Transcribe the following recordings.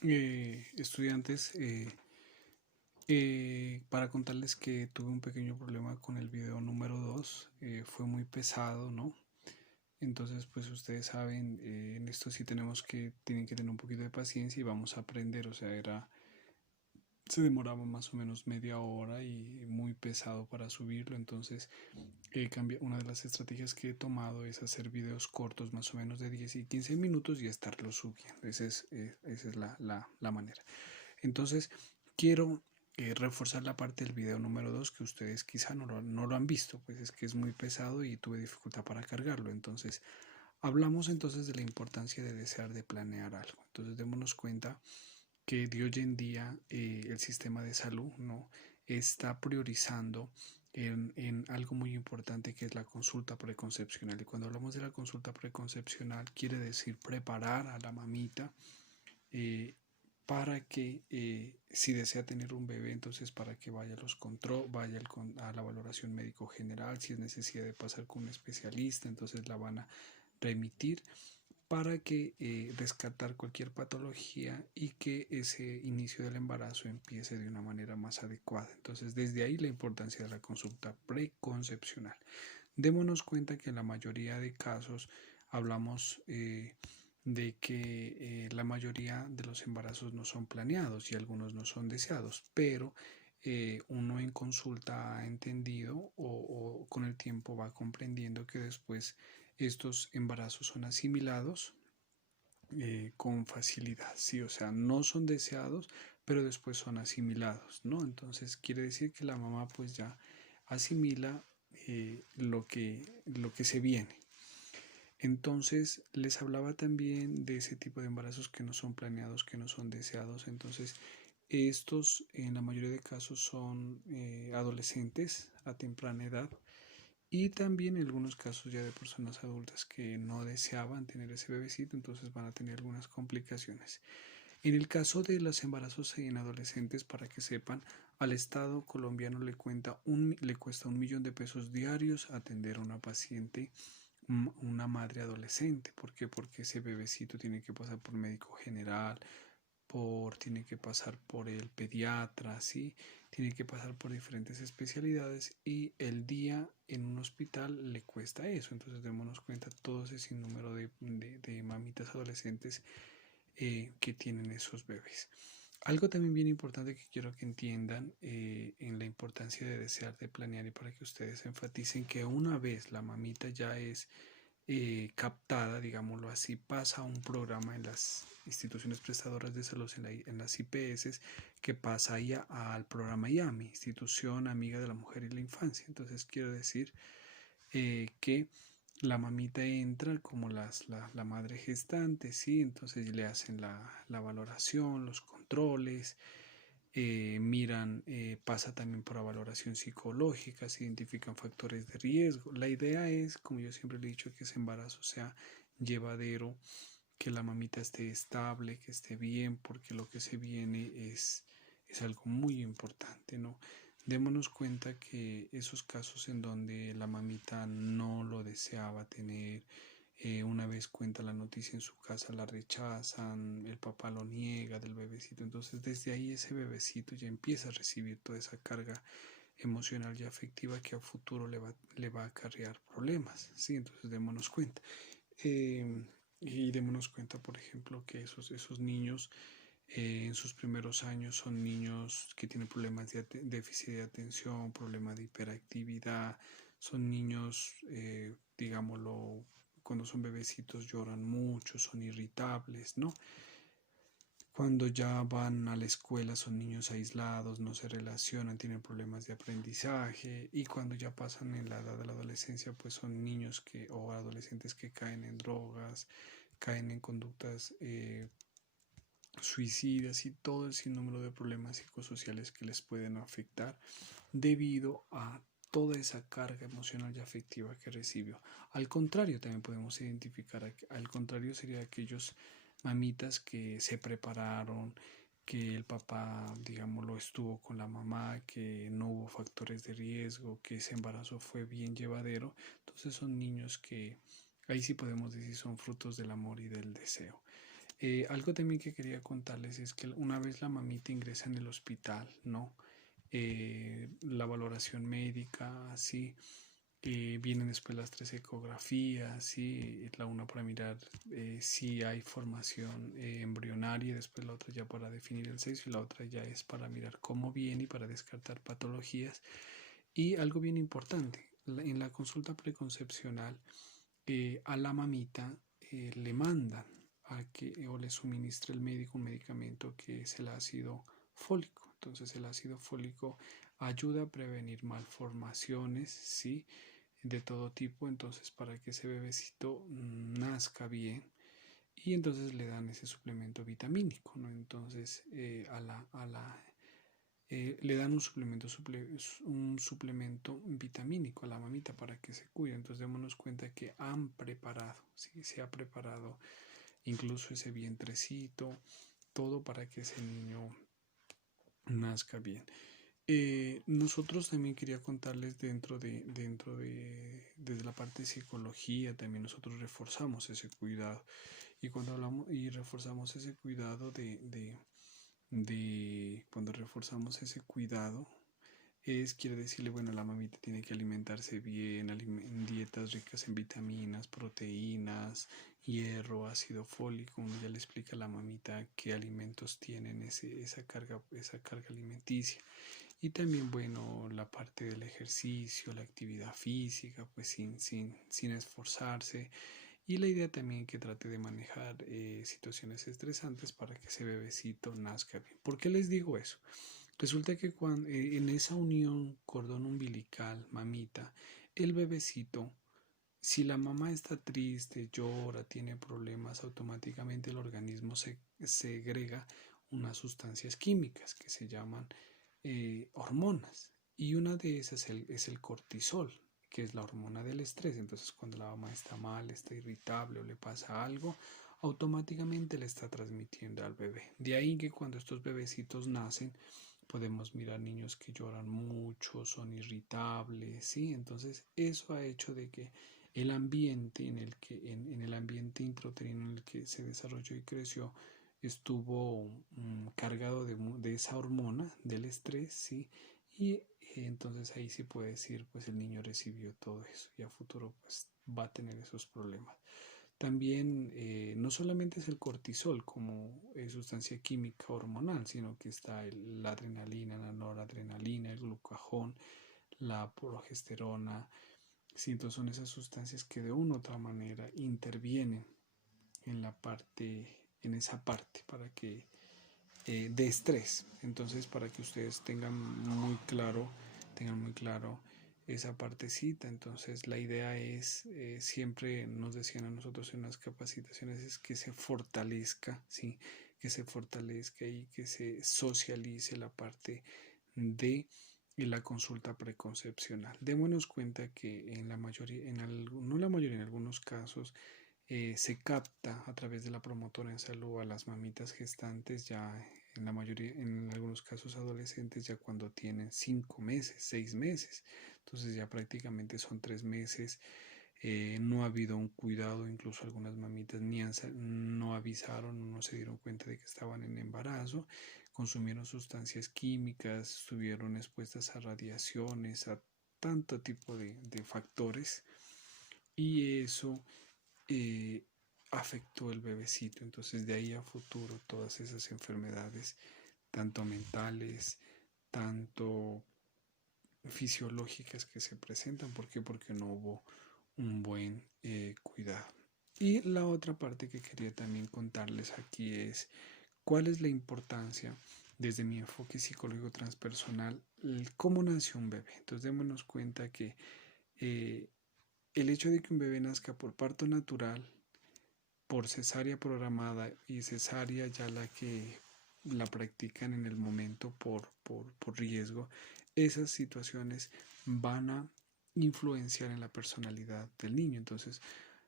Estudiantes, para contarles que tuve un pequeño problema con el video número 2. Fue muy pesado, ¿no? Entonces, pues ustedes saben, en esto sí tienen que tener un poquito de paciencia y vamos a aprender. O sea, se demoraba más o menos media hora y muy pesado para subirlo. Entonces, una de las estrategias que he tomado es hacer videos cortos, más o menos de 10 y 15 minutos y estarlos subiendo. Esa es la manera. Entonces, quiero reforzar la parte del video número 2 que ustedes quizá no lo han visto, pues es que es muy pesado y tuve dificultad para cargarlo. Entonces, hablamos entonces de la importancia de desear, de planear algo. Entonces, démonos cuenta que de hoy en día el sistema de salud no está priorizando en algo muy importante que es la consulta preconcepcional. Y cuando hablamos de la consulta preconcepcional, quiere decir preparar a la mamita eh, para que si desea tener un bebé, entonces para que vaya a los control, a la valoración médico general, si es necesidad de pasar con un especialista, entonces la van a remitir para que descartar cualquier patología y que ese inicio del embarazo empiece de una manera más adecuada. Entonces, desde ahí la importancia de la consulta preconcepcional. Démonos cuenta que en la mayoría de casos hablamos de que la mayoría de los embarazos no son planeados y algunos no son deseados, pero uno en consulta ha entendido o con el tiempo va comprendiendo que después estos embarazos son asimilados con facilidad, sí, o sea, no son deseados, pero después son asimilados, ¿no? Entonces quiere decir que la mamá pues ya asimila lo que se viene. Entonces les hablaba también de ese tipo de embarazos que no son planeados, que no son deseados. Entonces estos en la mayoría de casos son adolescentes a temprana edad y también en algunos casos ya de personas adultas que no deseaban tener ese bebecito, entonces van a tener algunas complicaciones. En el caso de los embarazos en adolescentes, para que sepan, al Estado colombiano le cuesta 1.000.000 de pesos diarios atender a una paciente, una madre adolescente. ¿Por qué? Porque ese bebecito tiene que pasar por médico general, tiene que pasar por el pediatra, ¿sí? Tiene que pasar por diferentes especialidades y el día en un hospital le cuesta eso. Entonces démonos cuenta todo ese sinnúmero de mamitas adolescentes que tienen esos bebés. Algo también bien importante que quiero que entiendan en la importancia de desear, de planear y para que ustedes enfaticen que una vez la mamita ya es captada, digámoslo así, pasa a un programa en las instituciones prestadoras de salud, en las IPS, que pasa ahí al programa IAMI, Institución Amiga de la Mujer y la Infancia. Entonces quiero decir que la mamita entra como la madre gestante, ¿sí? Entonces le hacen la valoración, los controles, miran, pasa también por la valoración psicológica, se identifican factores de riesgo. La idea es, como yo siempre le he dicho, que ese embarazo sea llevadero, que la mamita esté estable, que esté bien, porque lo que se viene es algo muy importante, ¿no? Démonos cuenta que esos casos en donde la mamita no lo deseaba tener, una vez cuenta la noticia en su casa la rechazan, el papá lo niega del bebecito, entonces desde ahí ese bebecito ya empieza a recibir toda esa carga emocional y afectiva que a futuro le va a acarrear problemas, ¿sí? Entonces démonos cuenta. Eh, y démonos cuenta, por ejemplo, que esos niños en sus primeros años son niños que tienen problemas de déficit de atención, problemas de hiperactividad, son niños, digámoslo, cuando son bebecitos lloran mucho, son irritables, ¿no? Cuando ya van a la escuela son niños aislados, no se relacionan, tienen problemas de aprendizaje y cuando ya pasan en la edad de la adolescencia pues son niños o adolescentes que caen en drogas, caen en conductas suicidas y todo el sinnúmero de problemas psicosociales que les pueden afectar debido a toda esa carga emocional y afectiva que recibió. Al contrario, también podemos identificar, al contrario sería aquellos mamitas que se prepararon, que el papá, digámoslo, estuvo con la mamá, que no hubo factores de riesgo, que ese embarazo fue bien llevadero. Entonces son niños que ahí sí podemos decir son frutos del amor y del deseo. Algo también que quería contarles es que una vez la mamita ingresa en el hospital, ¿no? La valoración médica, sí, vienen después las tres ecografías, sí, la una para mirar si hay formación embrionaria, después la otra ya para definir el sexo y la otra ya es para mirar cómo viene y para descartar patologías. Y algo bien importante, en la consulta preconcepcional a la mamita le mandan a que o le suministre el médico un medicamento que es el ácido fólico. Entonces el ácido fólico ayuda a prevenir malformaciones, ¿sí? De todo tipo, entonces para que ese bebecito nazca bien y entonces le dan ese suplemento vitamínico, ¿no? Entonces le dan un suplemento vitamínico a la mamita para que se cuide. Entonces démonos cuenta que han preparado, ¿sí? Se ha preparado incluso ese vientrecito, todo para que ese niño nazca bien. Nosotros también quería contarles desde la parte de psicología, también nosotros reforzamos ese cuidado. Y cuando hablamos y reforzamos ese cuidado cuando reforzamos ese cuidado, quiere decirle, bueno, la mamita tiene que alimentarse bien, en dietas ricas en vitaminas, proteínas, hierro, ácido fólico. Uno ya le explica a la mamita qué alimentos tienen esa carga alimenticia. Y también, bueno, la parte del ejercicio, la actividad física, pues sin esforzarse. Y la idea también que trate de manejar situaciones estresantes para que ese bebecito nazca bien. ¿Por qué les digo eso? Resulta que en esa unión cordón umbilical, mamita, el bebecito, si la mamá está triste, llora, tiene problemas, automáticamente el organismo se segrega unas sustancias químicas que se llaman hormonas. Y una de esas es el cortisol, que es la hormona del estrés. Entonces, cuando la mamá está mal, está irritable o le pasa algo, automáticamente le está transmitiendo al bebé. De ahí que cuando estos bebecitos nacen, podemos mirar niños que lloran mucho, son irritables, ¿sí? Entonces, eso ha hecho de que el ambiente en el ambiente intrauterino en el que se desarrolló y creció estuvo cargado de esa hormona del estrés, ¿sí? Y entonces ahí sí puede decir, pues el niño recibió todo eso y a futuro pues va a tener esos problemas. También no solamente es el cortisol como sustancia química hormonal, sino que está la adrenalina, la noradrenalina, el glucagón, la progesterona. Sí, entonces son esas sustancias que de una u otra manera intervienen en esa parte para que de estrés. Entonces, para que ustedes tengan muy claro esa partecita. Entonces, la idea es, siempre nos decían a nosotros en las capacitaciones, es que se fortalezca, ¿sí? Que se fortalezca y que se socialice la parte de la consulta preconcepcional. Démonos cuenta que en la mayoría, no la mayoría, en algunos casos, se capta a través de la promotora en salud a las mamitas gestantes ya en la mayoría, en algunos casos adolescentes ya cuando tienen 5 meses, 6 meses, entonces ya prácticamente son 3 meses. No ha habido un cuidado, incluso algunas mamitas no avisaron, no se dieron cuenta de que estaban en embarazo, consumieron sustancias químicas, estuvieron expuestas a radiaciones, a tanto tipo de factores y eso eh, afectó el bebecito. Entonces de ahí a futuro todas esas enfermedades, tanto mentales, tanto fisiológicas que se presentan. ¿Por qué? Porque no hubo un buen cuidado. Y la otra parte que quería también contarles aquí es cuál es la importancia desde mi enfoque psicológico transpersonal, cómo nació un bebé. Entonces démonos cuenta que eh, el hecho de que un bebé nazca por parto natural, por cesárea programada y cesárea ya la que la practican en el momento por riesgo, esas situaciones van a influenciar en la personalidad del niño. Entonces,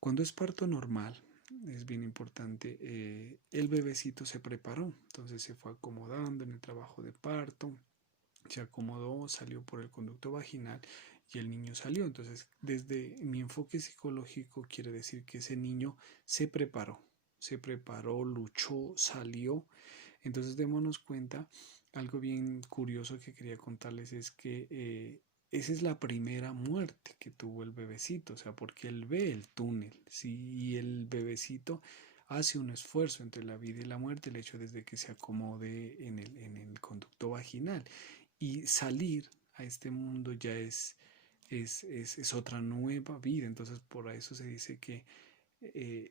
cuando es parto normal, es bien importante, el bebecito se preparó, entonces se fue acomodando en el trabajo de parto, se acomodó, salió por el conducto vaginal y el niño salió. Entonces, desde mi enfoque psicológico quiere decir que ese niño se preparó, se preparó, luchó, salió. Entonces démonos cuenta, algo bien curioso que quería contarles es que esa es la primera muerte que tuvo el bebecito, o sea, porque él ve el túnel, ¿sí? Y el bebecito hace un esfuerzo entre la vida y la muerte, el hecho desde que se acomode en el conducto vaginal. Y salir a este mundo ya es otra nueva vida, entonces por eso se dice que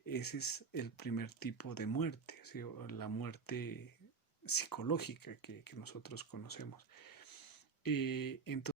ese es el primer tipo de muerte, ¿sí? La muerte psicológica que nosotros conocemos. Entonces,